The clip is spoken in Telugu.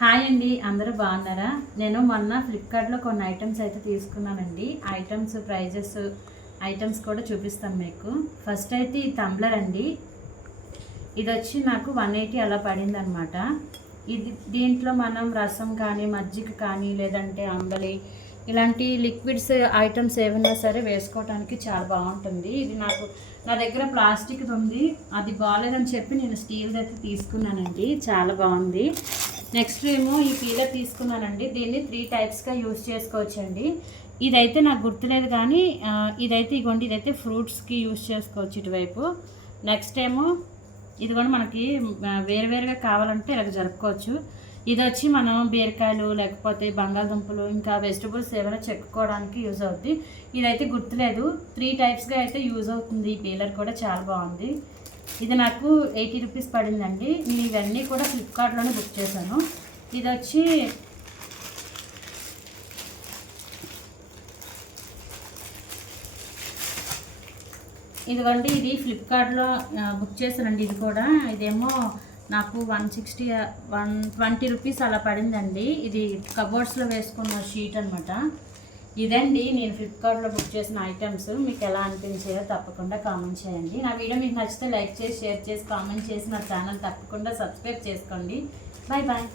హాయ్ అండి, అందరూ బాగున్నారా? నేను మొన్న ఫ్లిప్కార్ట్లో కొన్ని ఐటమ్స్ అయితే తీసుకున్నానండి. ఐటమ్స్ ప్రైజెస్ ఐటమ్స్ కూడా చూపిస్తాను మీకు. ఫస్ట్ అయితే ఈ టంబ్లర్ అండి. ఇది వచ్చి నాకు 180 అలా పడింది అనమాట. దీంట్లో మనం రసం కానీ మజ్జిగ కానీ లేదంటే అంబలి ఇలాంటి లిక్విడ్స్ ఐటమ్స్ ఏమైనా సరే వేసుకోవడానికి చాలా బాగుంటుంది. ఇది నా దగ్గర ప్లాస్టిక్ది ఉంది, అది బాగాలేదని చెప్పి నేను స్టీల్ది అయితే తీసుకున్నానండి. చాలా బాగుంది. నెక్స్ట్ ఏమో ఈ పీలర్ తీసుకున్నానండి. దీన్ని 3 టైప్స్గా యూజ్ చేసుకోవచ్చండి. ఇదైతే నాకు గుర్తులేదు కానీ ఇదైతే ఇగోండి, ఇదైతే ఫ్రూట్స్కి యూజ్ చేసుకోవచ్చు ఇటువైపు. నెక్స్ట్ ఏమో ఇది కూడా మనకి వేరువేరుగా కావాలంటే ఇలా జరుపుకోవచ్చు. ఇది వచ్చి మనం బీరకాయలు లేకపోతే బంగాళదుంపలు ఇంకా వెజిటబుల్స్ ఏమైనా చెక్కుకోవడానికి యూజ్ అవుతుంది. ఇదైతే గుర్తులేదు. 3 టైప్స్గా అయితే యూజ్ అవుతుంది. ఈ పీలర్ కూడా చాలా బాగుంది. ఇది నాకు 80 రూపీస్ పడిందండి. నేను ఇవన్నీ కూడా ఫ్లిప్కార్ట్లోనే బుక్ చేశాను. ఇది వచ్చి ఇదిగోండి, ఇది ఫ్లిప్కార్ట్లో బుక్ చేశానండి. ఇది కూడా ఇదేమో నాకు 120 రూపీస్ అలా పడిందండి. ఇది కబోర్డ్స్లో వేసుకున్న షీట్ అనమాట. ఇదండి నేను ఫ్లిప్కార్ట్లో బుక్ చేసిన ఐటమ్స్. మీకు ఎలా అనిపించాయో తప్పకుండా కామెంట్ చేయండి. నా వీడియో మీకు నచ్చితే లైక్ చేసి షేర్ చేసి కామెంట్ చేసి నా ఛానల్ తప్పకుండా సబ్స్క్రైబ్ చేసుకోండి. Bye bye.